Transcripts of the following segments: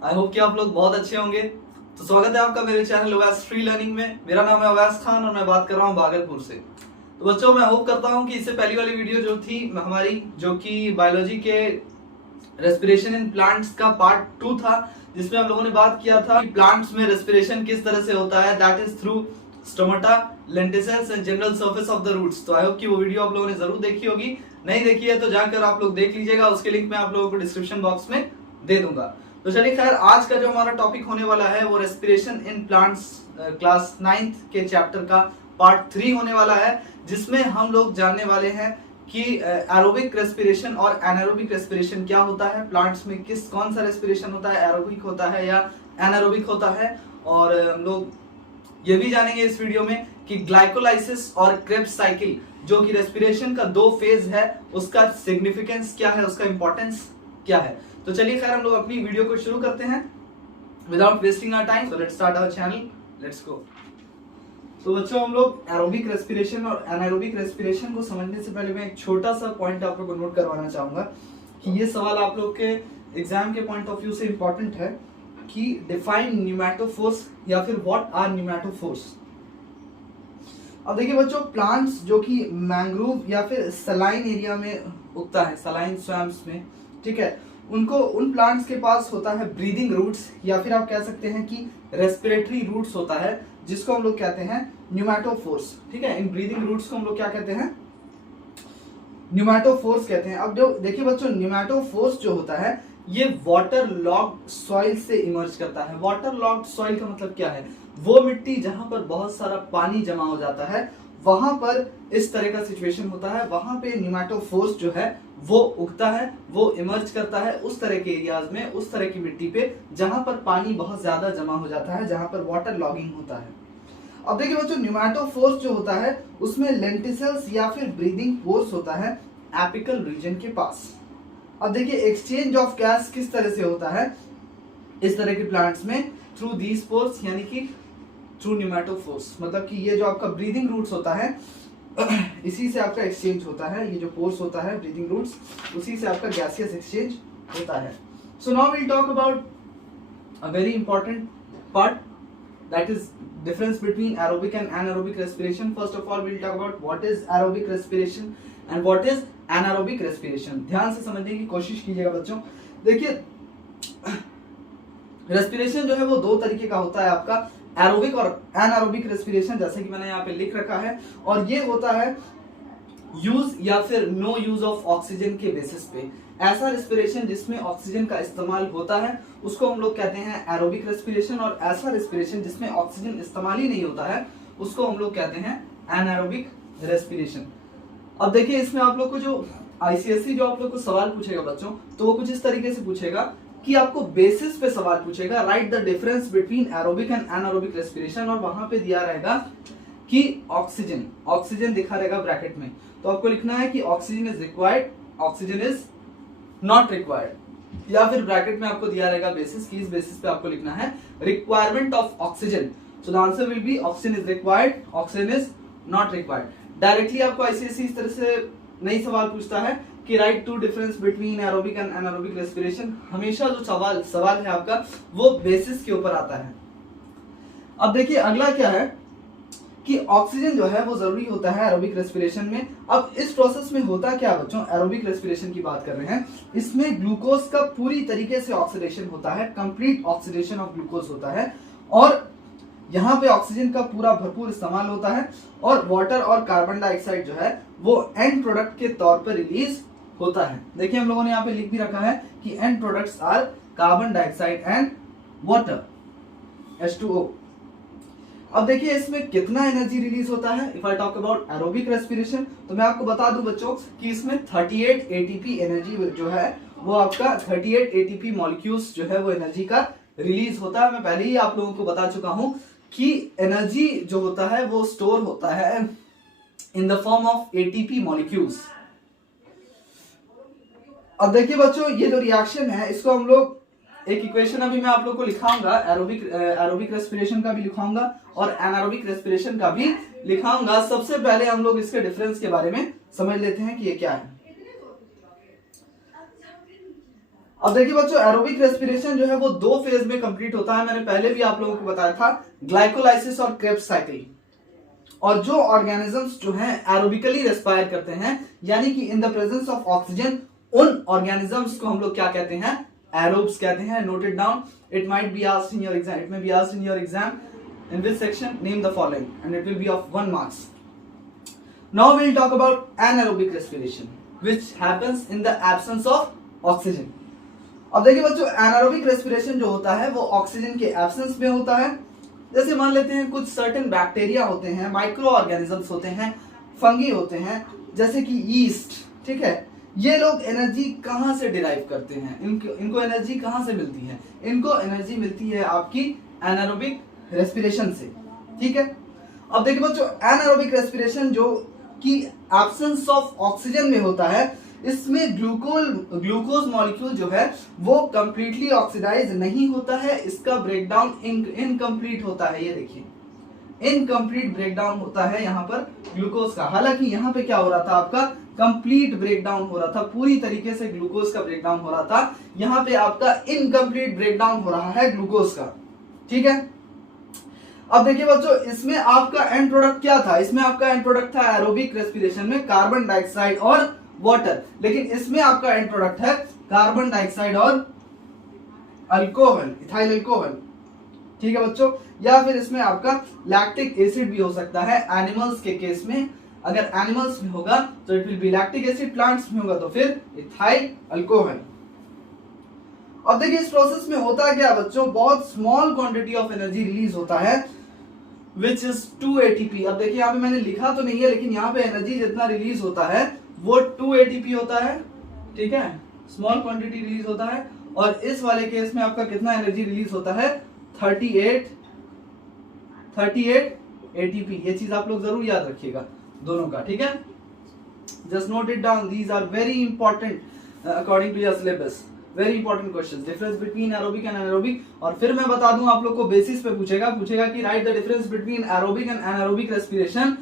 I hope कि आप लोग बहुत अच्छे होंगे। तो स्वागत है आपका मेरे चैनल अवैस फ्री लर्निंग में। मेरा नाम है अवैस खान और मैं बात कर रहा हूँ भागलपुर से। तो बच्चों, मैं होप करता हूँ कि इससे पहली वाली वीडियो जो थी हमारी, जो कि बायोलॉजी के रेस्पिरेशन इन प्लांट्स का पार्ट 2 था, जिसमें हम लोगों ने बात किया था कि प्लांट्स में रेस्पिरेशन किस तरह से होता है, that is through stomata, lenticels and general surface of the roots. तो आई होप कि वो वीडियो आप लोगों ने जरूर देखी होगी। नहीं देखी है तो जाकर आप लोग देख लीजिएगा, उसके लिंक मैं आप लोगों को डिस्क्रिप्शन बॉक्स में दे दूंगा। तो चलिए खैर, आज का जो हमारा टॉपिक होने वाला है वो respiration in plants class 9th के चैप्टर का पार्ट 3 होने वाला है, जिसमें हम लोग जानने वाले हैं कि एरोबिक रेस्पिरेशन और एनारोबिक रेस्पिरेशन क्या होता है, प्लांट्स में कौन सा रेस्पिरेशन होता है, एरोबिक होता है या एनारोबिक होता है। और हम लोग ये भी जानेंगे इस वीडियो में कि ग्लाइकोलाइसिस और क्रेब्स साइकिल, जो कि रेस्पिरेशन का 2 फेज है, उसका सिग्निफिकेंस क्या है, उसका इंपॉर्टेंस क्या है। तो चलिए खैर, हम लोग अपनी वीडियो को शुरू करते हैं without wasting our time. So let's start our channel, let's go. तो बच्चों, हम लोग एरोबिक रेस्पिरेशन और एनारोबिक रेस्पिरेशन को समझने से पहले मैं एक छोटा सा पॉइंट आप लोग को नोट करवाना चाहूंगा कि ये सवाल आप लोग के एग्जाम के पॉइंट ऑफ व्यू से इंपॉर्टेंट है कि डिफाइन न्यूमेटोफोर्स या फिर व्हाट आर न्यूमेटोफोर्स। अब देखिए बच्चों, प्लांट्स जो कि मैंग्रोव या फिर सलाइन एरिया में उगता है, सलाइन स्वैम्प्स में, ठीक है, उन प्लांट्स के पास होता है ब्रीदिंग रूट्स, या फिर आप कह सकते हैं कि रेस्पिरेटरी रूट्स होता है, जिसको हम लोग कहते हैं न्यूमेटोफोर्स। ठीक है, इन ब्रीदिंग रूट्स को हम लोग क्या कहते हैं, न्यूमेटोफोर्स कहते हैं। अब जो देखिए बच्चों, न्यूमेटोफोर्स जो होता है ये वाटर लॉक्ड सॉइल से इमर्ज करता है। वाटर लॉक्ड सॉइल का मतलब क्या है, वो मिट्टी जहां पर बहुत सारा पानी जमा हो जाता है, वहां पर इस तरह का सिचुएशन होता है, वहां पे न्यूमेटोफोर्स जो है वो उगता है, वो इमर्ज करता है उस तरह के एरियाज में, उस तरह की मिट्टी पे जहां पर पानी बहुत ज्यादा जमा हो जाता है, जहां पर वाटर लॉगिंग होता है। अब देखिए बच्चों, न्यूमेटोफोर्स जो होता है उसमें लेंटिसेल्स या फिर ब्रीदिंग पोर्स होता है एपिकल रीजन के पास। अब देखिए, एक्सचेंज ऑफ गैस किस तरह से होता है इस तरह के प्लांट्स में, थ्रू दीज पोर्स, यानी कि थ्रू न्यूमेटोफोर्स। मतलब कि ये जो आपका ब्रीदिंग रूट्स होता है इसी से आपका एक्सचेंज होता है, ये जो पोर्स होता है ब्रीदिंग रूट्स, उसी से आपका गैसियस एक्सचेंज होता है। So now we will talk about a very important part, that is difference between aerobic and anaerobic respiration. First of all, we will talk about what is aerobic respiration and what is anaerobic respiration. ध्यान से समझने की कोशिश कीजिएगा बच्चों। देखिए, respiration जो है वो 2 तरीके का होता है आपका, एरोबिक और एनारोबिक रेस्पिरेशन, जैसे कि मैंने यहाँ पे लिख रखा है। और ये होता है यूज या फिर नो यूज ऑफ ऑक्सीजन के बेसिस पे। ऐसा रेस्पिरेशन जिसमें ऑक्सीजन का इस्तेमाल होता है उसको हम लोग कहते हैं एरोबिक रेस्पिरेशन, और ऐसा रेस्पिरेशन जिसमें ऑक्सीजन इस्तेमाल ही नहीं होता है उसको हम लोग कहते हैं एनारोबिक रेस्पिरेशन। अब देखिए, इसमें आप लोग को जो आईसीएसई जो आप लोग को सवाल पूछेगा बच्चों, तो वो कुछ इस तरीके से पूछेगा कि आपको बेसिस पे सवाल पूछेगा, right the difference between aerobic and anaerobic respiration, और वहां पे दिया रहेगा कि ऑक्सीजन दिखा रहेगा ब्रैकेट में, तो आपको लिखना है कि oxygen is required, oxygen is not required, या फिर ब्रैकेट में आपको दिया रहेगा बेसिस, कि इस बेसिस पे आपको लिखना है requirement of oxygen. So the answer will be oxygen is required, oxygen is not required. Directly आपको आईसीएसई इस तरह से नहीं सवाल पूछता है कि write two difference between aerobic and anaerobic respiration. हमेशा जो सवाल है आपका वो बेसिस के ऊपर आता है। अब देखिए, अगला क्या है कि ऑक्सीजन जो है वो जरूरी होता है एरोबिक रेस्पिरेशन में। अब इस प्रोसेस में होता क्या बच्चों, एरोबिक रेस्पिरेशन की बात कर रहे हैं, इसमें ग्लूकोज का पूरी तरीके से ऑक्सीडेशन होता है, कंप्लीट ऑक्सीडेशन ऑफ ग्लूकोज होता है, और यहाँ पे ऑक्सीजन का पूरा भरपूर इस्तेमाल होता है, और वाटर और कार्बन डाइऑक्साइड जो है वो एंड प्रोडक्ट के तौर पर रिलीज होता है। देखिए, हम लोगों ने यहाँ पे लिख भी रखा है कि end products are carbon dioxide and water, H2O। अब देखिए, इसमें कितना एनर्जी रिलीज होता है। If I talk about aerobic respiration, तो मैं आपको बता दूं बच्चों कि इसमें 38 एटीपी एनर्जी जो है वो आपका 38 एटीपी मॉलिक्यूल्स जो है वो एनर्जी का रिलीज होता है। मैं पहले ही आप लोगों को बता चुका हूं कि एनर्जी जो होता है वो स्टोर होता है in the form of ATP molecules. अब देखिए बच्चों, ये जो रिएक्शन है इसको हम लोग एक इक्वेशन अभी मैं आप लोग को लिखाऊंगा, एरोबिक रेस्पिरेशन का भी लिखाऊंगा और एनारोबिक रेस्पिरेशन का भी लिखाऊंगा। सबसे पहले हम लोग इसके डिफरेंस के बारे में समझ लेते हैं कि ये क्या है। अब देखिए बच्चों, एरोबिक रेस्पिरेशन जो है वो 2 फेज में कंप्लीट होता है। मैंने पहले भी आप लोगों को बताया था, ग्लाइकोलाइसिस और क्रेब्स साइकिल। और जो ऑर्गेनिजम्स जो हैं एरोबिकली रेस्पायर करते हैं, यानी कि in the presence of oxygen, उन ऑर्गेनिजम्स को हम लोग क्या कहते हैं? एरोब्स कहते हैं। Noted down, it might be asked in your exam, it may be asked in your exam, in which section name the following, and it will be of 1 marks. Now we'll talk about anaerobic respiration, which happens in the absence of oxygen. अब देखिए बच्चों, anaerobic respiration जो होता है वो oxygen के absence में होता है। जैसे मान लेते हैं कुछ सर्टेन बैक्टीरिया होते हैं, माइक्रो ऑर्गेनिजम्स होते हैं, फंगी होते हैं, जैसे कि यीस्ट, ठीक है। ये लोग एनर्जी कहाँ से डिराइव करते हैं? इनको एनर्जी कहाँ से मिलती है? इनको एनर्जी मिलती है आपकी एनारोबिक रेस्पिरेशन से, ठीक है। अब देखिए बच्चों, एनारोबिक रेस्पिरेशन जो कि एब्सेंस ऑफ ऑक्सीजन में होता है, इसमें ग्लूकोज मॉलिक्यूल जो है वो कंप्लीटली ऑक्सीडाइज नहीं होता है, इसका ब्रेकडाउन इनकम्प्लीट होता है। ये देखिए, इनकम्प्लीट ब्रेकडाउन होता है यहाँ पर ग्लूकोज का। हालांकि यहाँ पे क्या हो रहा था, आपका कंप्लीट ब्रेकडाउन हो रहा था, पूरी तरीके से ग्लूकोज का ब्रेकडाउन हो रहा था। यहाँ पे आपका इनकम्प्लीट ब्रेकडाउन हो रहा है ग्लूकोज का, ठीक है। अब देखिए बच्चों, इसमें आपका एंड प्रोडक्ट क्या था? इसमें आपका एंड प्रोडक्ट था एरोबिक रेस्पिरेशन में कार्बन डाइऑक्साइड और वाटर, लेकिन इसमें आपका एंड प्रोडक्ट है कार्बन डाइऑक्साइड और अल्कोहल, इथाइल अल्कोहल, ठीक है बच्चों। या फिर इसमें आपका लैक्टिक एसिड भी हो सकता है एनिमल्स के केस में। अगर एनिमल्स में होगा तो it will be lactic acid, plants में होगा तो फिर इथाइल अल्कोहल। अब देखिए, इस प्रोसेस में होता क्या बच्चों, बहुत small quantity of energy release होता है विच इज 2 ATP। अब देखिए, यहाँ पे मैंने लिखा तो नहीं है, लेकिन यहाँ पे एनर्जी जितना रिलीज होता है वो 2 ATP होता है, ठीक है, स्मॉल क्वांटिटी रिलीज होता है। और इस वाले केस में आपका कितना एनर्जी रिलीज होता है? 38 ATP। ये चीज आप लोग जरूर याद रखिएगा दोनों का, ठीक है। Just note it down, these are very important according to your syllabus, very important questions. Difference between aerobic and anaerobic, और फिर मैं बता दूं आप लोग को बेसिस पे पूछेगा कि right the difference between aerobic and anaerobic respiration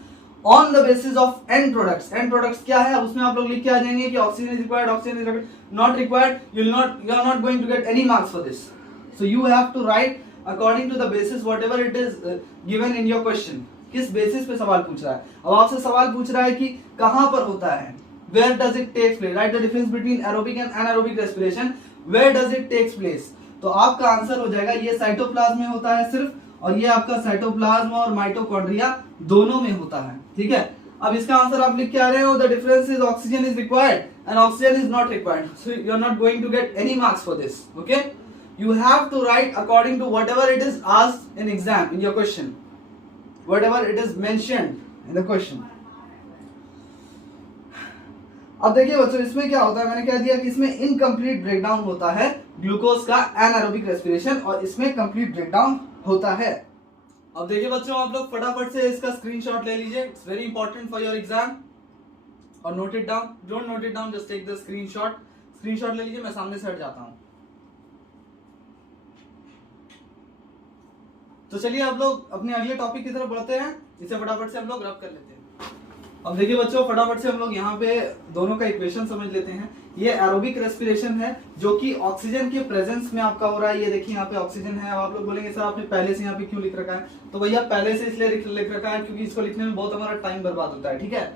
on the basis of and products. And products क्या है, उसमें आप लोग लिख के आ जाएंगे कि oxygen is required, oxygen is not required, you are not going to get any marks for this. So you have to write according to the basis whatever it is given in your question. किस basis पे सवाल पूछ रहा है? अब आपसे सवाल पूछ रहा है कि कहां पर होता है, where does it take place? Write the difference between aerobic and anaerobic respiration. Where does it takes place? तो आपका आंसर हो जाएगा, ये साइटोप्लाज्म में होता है सिर्फ, और ये आपका साइटोप्लाज्म और माइटोकॉन्ड्रिया दोनों में होता है, ठीक है। अब इसका आंसर आप लिख के आ रहे हो, the difference is oxygen is required and oxygen is not required, so you are not going to get any marks for this, okay. You have to write according to whatever it is asked in exam, in your question, whatever it is mentioned in the question. अब देखिए बच्चों, इसमें क्या होता है, मैंने कह दिया कि इसमें इनकम्प्लीट ब्रेकडाउन होता है ग्लूकोज का, एनारोबिक रेस्पिरेशन, और इसमें कंप्लीट ब्रेकडाउन होता है। अब देखिए बच्चों, आप लोग फटाफट से इसका स्क्रीनशॉट ले लीजिए, it's very important for your exam, और note it down, don't note it down, just take the screenshot ले लीजिए। मैं सामने से हट जाता हूं। तो चलिए आप लोग अपने अगले टॉपिक की तरफ बढ़ते हैं, इसे फटाफट से हम लोग रब कर लेते हैं। अब देखिए बच्चों, फटाफट से हम लोग यहाँ पे दोनों का इक्वेशन समझ लेते हैं। ये एरोबिक रेस्पिरेशन है जो कि ऑक्सीजन के प्रेजेंस में आपका हो रहा है। ये देखिए यहाँ पे ऑक्सीजन है। अब आप लोग बोलेंगे सर आपने पहले से यहाँ पे क्यों लिख रखा है? तो भैया पहले से इसलिए लिख रखा है क्योंकि इसको लिखने में बहुत हमारा टाइम बर्बाद होता है, ठीक है।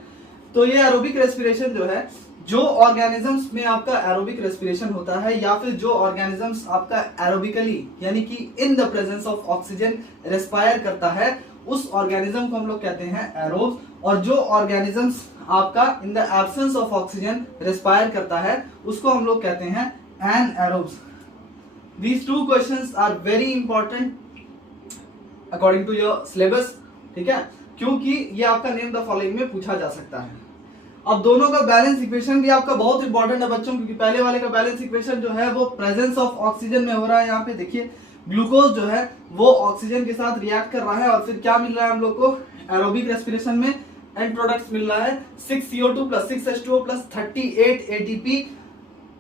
तो ये एरोबिक रेस्पिरेशन जो है, जो ऑर्गेनिजम्स में आपका एरोबिक रेस्पिरेशन होता है, या फिर जो ऑर्गेनिजम्स आपका एरोबिकली यानी कि in the presence of oxygen respire करता है, उस ऑर्गेनिज्म को हम लोग कहते हैं एरोब्स। और जो ऑर्गेनिजम्स आपका in the absence of oxygen respire करता है, उसको हम लोग कहते हैं anaerobes. These two questions are very important according to your syllabus, ठीक है, क्योंकि ये आपका नेम द फॉलोइंग में पूछा जा सकता है। अब दोनों का बैलेंस इक्वेशन भी आपका बहुत इंपॉर्टेंट है बच्चों, क्योंकि पहले वाले का बैलेंस इक्वेशन जो है वो प्रेजेंस ऑफ ऑक्सीजन में हो रहा है। यहाँ पे देखिए ग्लूकोज जो है वो ऑक्सीजन के साथ रिएक्ट कर रहा है, और फिर क्या मिल रहा है हम लोग को एरोबिक रेस्पिरेशन में? एंड प्रोडक्ट्स मिल रहा है 6CO2 + 6H2O + 38 ATP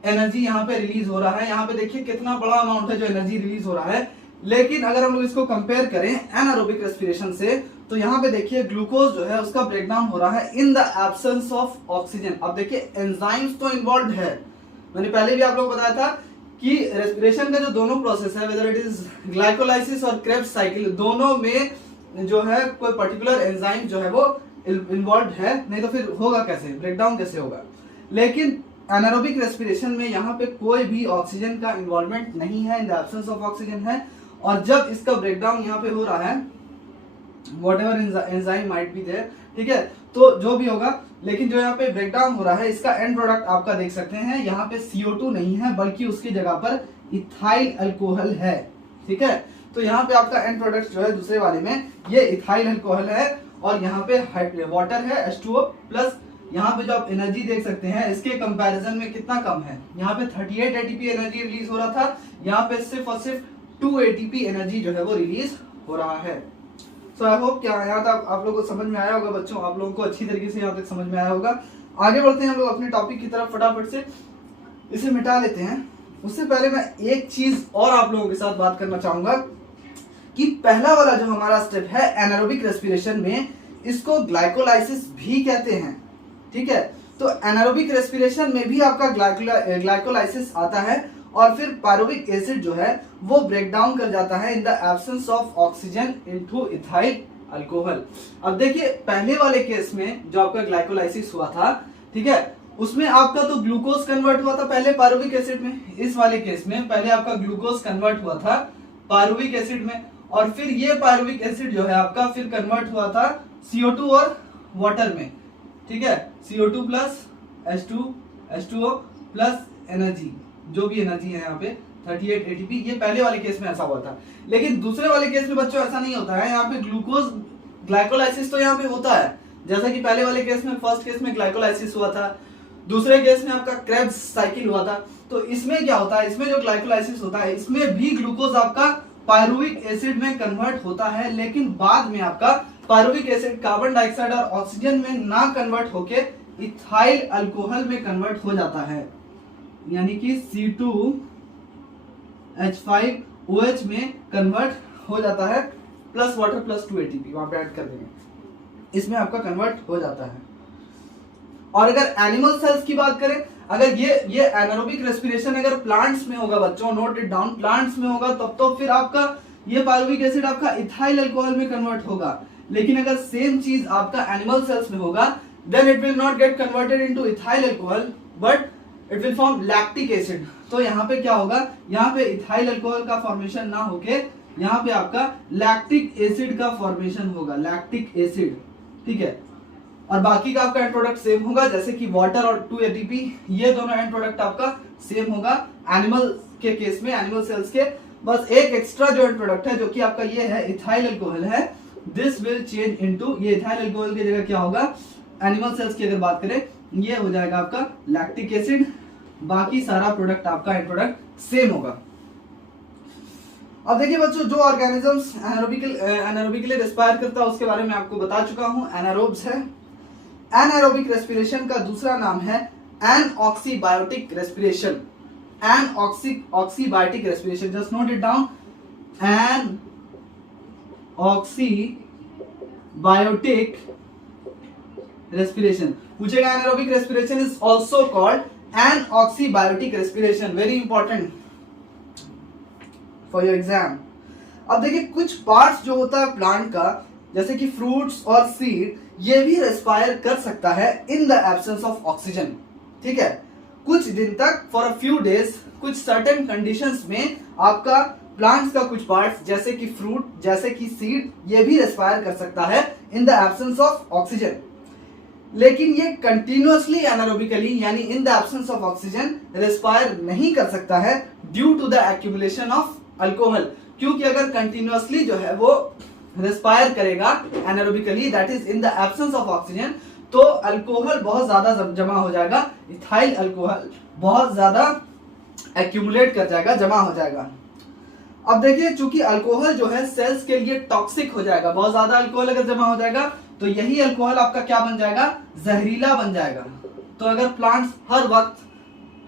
एनर्जी यहाँ पे रिलीज हो रहा है। यहाँ पे देखिए कितना बड़ा अमाउंट है जो एनर्जी रिलीज हो रहा है। लेकिन अगर हम लोग इसको कंपेयर करें एनारोबिक रेस्पिरेशन से, तो यहाँ पे देखिए ग्लूकोज जो है उसका ब्रेकडाउन हो रहा है in the absence of oxygen. अब देखिए एंजाइम्स तो इन्वॉल्व है, मैंने पहले भी आप लोगों को बताया था कि रेस्पिरेशन का जो दोनों प्रोसेस है, वेदर इट इज ग्लाइकोलाइसिस और क्रेब्स साइकिल, दोनों में जो है कोई पर्टिकुलर एंजाइम जो है वो इन्वॉल्व है, नहीं तो फिर होगा कैसे, ब्रेकडाउन कैसे होगा। लेकिन एनारोबिक रेस्पिरेशन में यहाँ पे कोई भी ऑक्सीजन का इन्वॉल्वमेंट नहीं है, in the absence of oxygen है। और जब इसका ब्रेकडाउन यहाँ पे हो रहा है, whatever enzyme might be there, ठीक है, तो जो भी होगा, लेकिन जो यहाँ पे ब्रेकडाउन हो रहा है इसका एंड प्रोडक्ट आपका देख सकते हैं, यहाँ पे CO2 नहीं है बल्कि उसकी जगह पर इथाइल अल्कोहल है, ठीक है। तो यहाँ पे आपका एंड प्रोडक्ट जो है दूसरे वाले में ये इथाइल अल्कोहल है, और यहाँ पे वाटर है H2O प्लस। यहाँ पे जो आप एनर्जी देख सकते हैं इसके कंपैरिजन में कितना कम है, यहाँ पे 38 ATP एनर्जी रिलीज हो रहा था, यहाँ पे सिर्फ और सिर्फ 2 ATP एनर्जी जो है वो रिलीज हो रहा है। सो आई होप क्या यहाँ तक आप लोगों को समझ में आया होगा बच्चों, आप लोगों को अच्छी तरीके से यहाँ तक समझ में आया होगा। आगे बढ़ते हैं हम लोग अपने टॉपिक की तरफ, फटाफट से इसे मिटा लेते हैं। उससे पहले मैं एक चीज और आप लोगों के साथ बात करना चाहूंगा कि पहला वाला जो हमारा स्टेप है एनारोबिक रेस्पिरेशन में, इसको ग्लाइकोलाइसिस भी कहते हैं, ठीक है। तो एनारोबिक रेस्पिरेशन में भी आपका ग्लाइकोलाइसिस आता है, और फिर पायरुविक एसिड जो है वो ब्रेक डाउन कर जाता है in the absence of oxygen into ethyl alcohol. अब देखिए पहले वाले केस में जो आपका ग्लाइकोलाइसिस हुआ था, ठीक है, उसमें आपका तो ग्लूकोज कन्वर्ट हुआ था पहले पायरुविक एसिड में। इस वाले केस में पहले आपका ग्लूकोज कन्वर्ट हुआ था पायरुविक एसिड में, और फिर ये पायरुविक एसिड जो है आपका फिर कन्वर्ट हुआ था CO2 और वाटर में, ठीक है, CO2 plus H2O plus energy, जो भी एनर्जी है यहाँ पे 38 ATP, ये पहले वाले केस में ऐसा हुआ था। लेकिन दूसरे वाले केस में बच्चों ऐसा नहीं होता है, यहाँ पे ग्लूकोज ग्लाइकोलाइसिस तो यहाँ पे होता है, जैसा कि पहले वाले केस में, फर्स्ट केस में ग्लाइकोलाइसिस हुआ था, दूसरे केस में आपका क्रेब्स साइकिल हुआ था। तो इसमें क्या होता है, इसमें जो ग्लाइकोलाइसिस होता है इसमें भी ग्लूकोज आपका पायरुविक एसिड में कन्वर्ट होता है, लेकिन बाद में आपका पायरुविक एसिड कार्बन डाइऑक्साइड और ऑक्सीजन में ना कन्वर्ट होके इथाइल अल्कोहल में कन्वर्ट हो जाता है, यानी कि C2H5OH में कन्वर्ट हो जाता है, प्लस वाटर प्लस 2 ATP वहां पे ऐड कर देंगे, इसमें आपका कन्वर्ट हो जाता है। और अगर एनिमल सेल्स की बात करें, अगर ये एनारोबिक रेस्पिरेशन अगर प्लांट्स में होगा बच्चों, नोट इट डाउन, प्लांट्स में होगा तब तो फिर आपका ये पायरुविक एसिड आपका इथाइल अल्कोहल में कन्वर्ट होगा। लेकिन अगर सेम चीज आपका एनिमल सेल्स में होगा, then it will not get converted into ethyl alcohol but it will form lactic acid. तो यहाँ पे क्या होगा, यहाँ पे इथाइल अल्कोहल का फॉर्मेशन ना होके यहाँ पे आपका लैक्टिक एसिड का फॉर्मेशन होगा, लैक्टिक एसिड, ठीक है। और बाकी का आपका एंड प्रोडक्ट सेम होगा, जैसे कि वाटर और 2 ATP, ये दोनों एंड प्रोडक्ट आपका सेम होगा एनिमल के केस में, एनिमल सेल्स के। बस एक एक्स्ट्रा जो एंड प्रोडक्ट है जो कि आपका ये है इथाइल अल्कोहल है, दिस विल चेंज इनटू, ये इथाइल अल्कोहल की जगह क्या होगा, एनिमल सेल्स की अगर बात करें ये हो जाएगा आपका लैक्टिक एसिड, बाकी सारा प्रोडक्ट आपका एंड प्रोडक्ट सेम होगा। अब देखिए बच्चों, जो ऑर्गेनिजम्स एनारोबिकली रेस्पायर करता है उसके बारे में आपको बता चुका हूं, एनारोब्स है। एनारोबिक रेस्पिरेशन का दूसरा नाम है anoxybiotic respiration, anoxybiotic respiration, just note it down, anoxybiotic respiration. पूछेगा anaerobic respiration is also called anoxybiotic respiration, very important for your exam. अब देखिए कुछ पार्ट्स जो होता है प्लांट का, जैसे कि फ्रूट्स और सीड, ये भी रेस्पायर कर सकता है in the absence of oxygen, ठीक है, कुछ दिन तक, फॉर अ फ्यू डेज, कुछ सर्टेन कंडीशंस में आपका प्लांट्स का कुछ पार्ट्स जैसे कि फ्रूट, जैसे कि सीड, ये भी रेस्पायर कर सकता है in the absence of oxygen. लेकिन ये कंटिन्यूअसली एनारोबिकली यानी in the absence of oxygen respire नहीं कर सकता है due to the accumulation of alcohol, क्योंकि अगर कंटिन्यूअसली जो है वो रेस्पायर करेगा anaerobically, that is in the absence of oxygen, तो अल्कोहल बहुत ज्यादा जमा हो जाएगा, इथाइल अल्कोहल बहुत ज्यादा एक्यूमुलेट कर जाएगा, जमा हो जाएगा। अब देखिए चूंकि अल्कोहल जो है सेल्स के लिए टॉक्सिक हो जाएगा, बहुत ज्यादा अल्कोहल अगर जमा हो जाएगा तो यही अल्कोहल आपका क्या बन जाएगा, जहरीला बन जाएगा। तो अगर प्लांट्स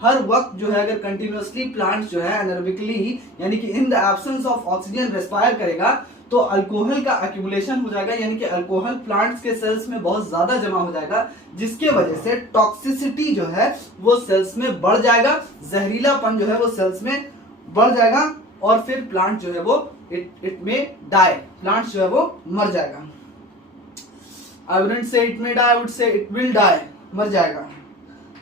हर वक्त जो है अगर कंटिन्यूअसली प्लांट जो है एनारोबिकली यानी कि इन the absence of oxygen respire करेगा तो अल्कोहल का एक्यूमुलेशन हो जाएगा, यानी कि अल्कोहल प्लांट्स के सेल्स में बहुत ज्यादा जमा हो जाएगा, जिसके वजह से टॉक्सिसिटी जो है वो सेल्स में बढ़ जाएगा, जहरीलापन जो है वो सेल्स में बढ़ जाएगा और फिर प्लांट जो है वो इट में डाई, प्लांट जो है वो मर जाएगा। आई वुडंट से इट में die, I would say it will die, मर जाएगा।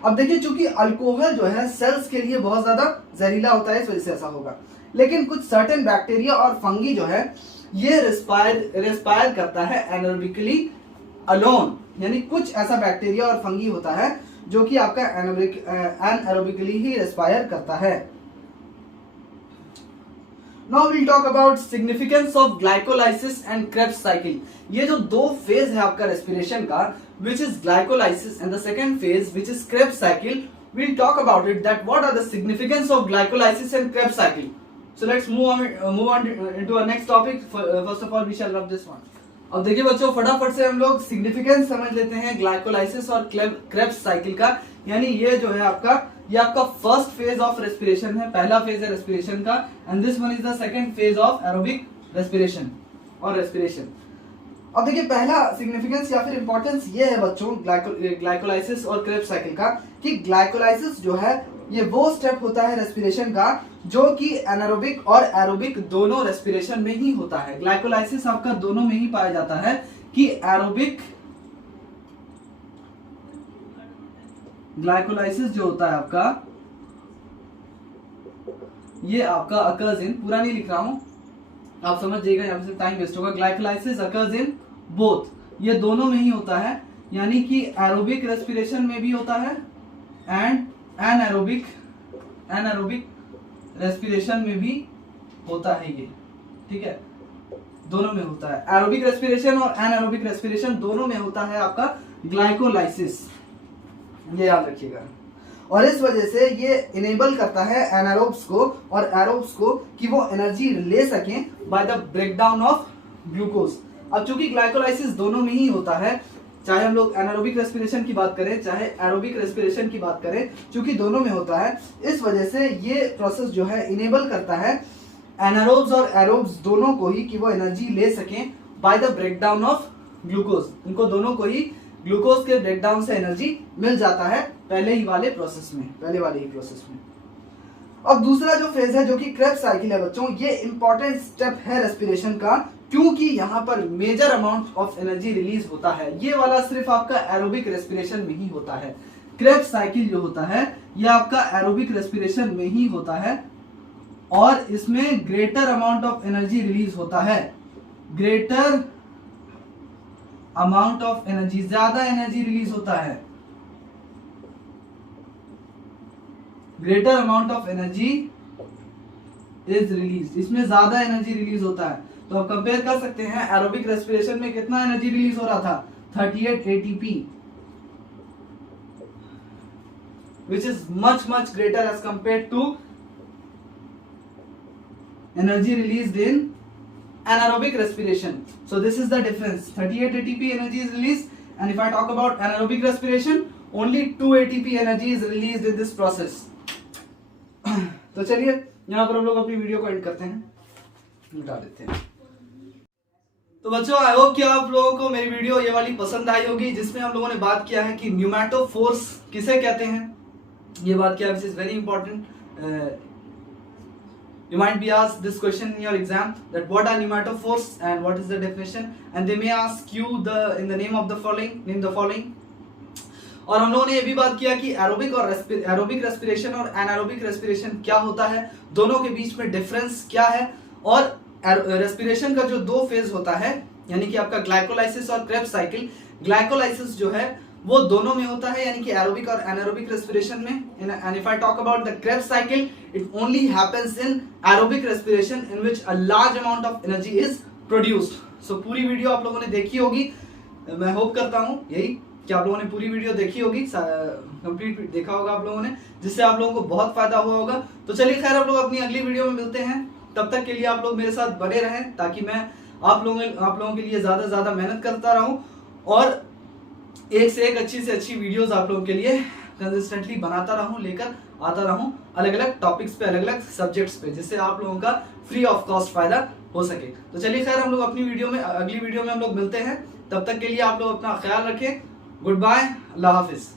अब देखिए चूंकि अल्कोहल जो है सेल्स के लिए बहुत ज्यादा जहरीला होता है, इस वजह से ऐसा होगा। लेकिन कुछ सर्टेन बैक्टीरिया और फंगी जो है ये रेस्पायर करता है एनारोबिकली अलोन, यानी कुछ ऐसा बैक्टीरिया और फंगी होता है जो कि आपका एनारोबिकली ही रेस्पायर करता है। Now we'll talk about significance of glycolysis and Krebs cycle. ये जो दो फेज है आपका रेस्पिरेशन का, which is glycolysis and the second phase which is Krebs cycle, we'll talk about it, that what are the significance of glycolysis and Krebs cycle. So let's move on into our next topic. First of all we shall rub this one. अब देखिए बच्चों फटाफट से हम लोग significance समझ लेते हैं ग्लाइकोलाइसिस और क्रेब्स साइकिल का। यानी ये जो है ये आपका फर्स्ट फेज ऑफ रेस्पिरेशन है, पहला फेज है रेस्पिरेशन का, and this one is the second phase of aerobic respiration और रेस्पिरेशन। अब देखिए पहला सिग्निफिकेंस या फिर इंपॉर्टेंस ये है बच्चों ग्लाइकोलाइसिस और क्रेब्स साइकिल का, कि ग्लाइकोलाइसिस जो है ये वो स्टेप होता है रेस्पिरेशन का जो कि एनारोबिक और एरोबिक दोनों रेस्पिरेशन में ही होता है। ग्लाइकोलाइसिस आपका दोनों में ही पाया जाता है कि एरोबिक ग्लाइकोलाइसिस जो होता है आपका ये आपका अकर्स इन, पूरा नहीं लिख रहा हूं आप समझ जाइएगा, यहां से टाइम वेस्ट होगा। ग्लाइकोलाइसिस अकर्स इन बोथ, ये दोनों में ही होता है, यानी कि एरोबिक रेस्पिरेशन में भी होता है एंड एनारोबिक रेस्पिरेशन में भी होता है ये, ठीक है, दोनों में होता है। एरोबिक रेस्पिरेशन और एनारोबिक रेस्पिरेशन दोनों में होता है आपका ग्लाइकोलाइसिस, ये याद रखिएगा। और इस वजह से ये इनेबल करता है एनारोब्स को और एरोब्स को कि वो एनर्जी ले सकें by the breakdown of glucose. अब चूंकि ग्लाइकोलाइसिस दोनों में ही होता है, चाहे हम लोग एनारोबिक रेस्पिरेशन की बात करें चाहे एरोबिक रेस्पिरेशन की बात करें, चूंकि दोनों में होता है, इस वजह से ये प्रोसेस जो है इनेबल करता है एनारोब्स और एरोब्स दोनों को ही कि वो एनर्जी ले सकें by the breakdown of glucose. इनको दोनों को ही ग्लूकोज के ब्रेकडाउन से एनर्जी मिल जाता है पहले वाले ही प्रोसेस में। अब दूसरा जो फेज है जो कि क्रेब्स साइकिल है बच्चों, ये इंपॉर्टेंट स्टेप है रेस्पिरेशन का, क्योंकि यहाँ पर major amount of energy release होता है। ये वाला सिर्फ आपका एरोबिक रेस्पिरेशन में ही होता है। क्रेब्स साइकिल जो होता है ये आपका एरोबिक रेस्पिरेशन में ही होता है और इसमें greater amount of energy release होता है, ग्रेटर अमाउंट ऑफ एनर्जी, ज्यादा एनर्जी रिलीज होता है, greater amount of energy is release, इसमें ज्यादा एनर्जी रिलीज होता है। तो आप कंपेयर कर सकते हैं एरोबिक रेस्पिरेशन में कितना एनर्जी रिलीज हो रहा था, 38 ATP, which is much greater as compared to energy released in anaerobic respiration. So this is the difference, 38 ATP energy is released, and if I talk about anaerobic respiration, only 2 ATP energy is released in this process. तो चलिए यहाँ पर हम लोग अपनी video को and करते हैं, मिटा देते हैं। तो बच्चों आई होप कि आप लोगों को मेरी वीडियो ये वाली पसंद आई होगी, जिसमें हम लोगों ने बात किया है कि न्यूमैटोफोर्स किसे कहते हैं, ये बात किया, which is very important. You might be asked this question in your exam, that what are pneumatophores and what is the definition, and they may ask you in the name of the following, name the following। और हम लोगों ने ये भी बात किया कि aerobic respiration और एनारोबिक रेस्पिरेशन क्या होता है, दोनों के बीच में डिफरेंस क्या है, और रेस्पिरेशन का जो दो फेज होता है यानी कि आपका ग्लाइकोलाइसिस और क्रेब्स साइकिल। ग्लाइकोलाइसिस जो है वो दोनों में होता है, यानी कि एरोबिक और एनारोबिक रेस्पिरेशन में। And if I talk about the Krebs cycle, it only happens in aerobic respiration in which a large amount of energy is produced. So पूरी वीडियो आप लोगों ने देखी होगी, मैं होप करता हूं यही कि आप लोगों ने पूरी वीडियो देखी होगी, कंप्लीट देखा होगा आप लोगों ने, जिससे आप लोगों को बहुत फायदा हुआ होगा। तो चलिए खैर, आप लोग अपनी अगली वीडियो में मिलते हैं, तब तक के लिए आप लोग मेरे साथ बने रहें ताकि मैं आप लोगों के लिए ज्यादा से ज्यादा मेहनत करता रहूं और एक से एक अच्छी से अच्छी वीडियोस आप लोगों के लिए कंसिस्टेंटली बनाता रहूं, लेकर आता रहूं अलग अलग टॉपिक्स पे, अलग अलग सब्जेक्ट्स पे, जिससे आप लोगों का फ्री ऑफ कॉस्ट फायदा हो सके। तो चलिए खैर, हम लोग अपनी वीडियो में, अगली वीडियो में हम लोग मिलते हैं। तब तक के लिए आप लोग अपना ख्याल रखें। गुड बाय, अल्लाह हाफिज।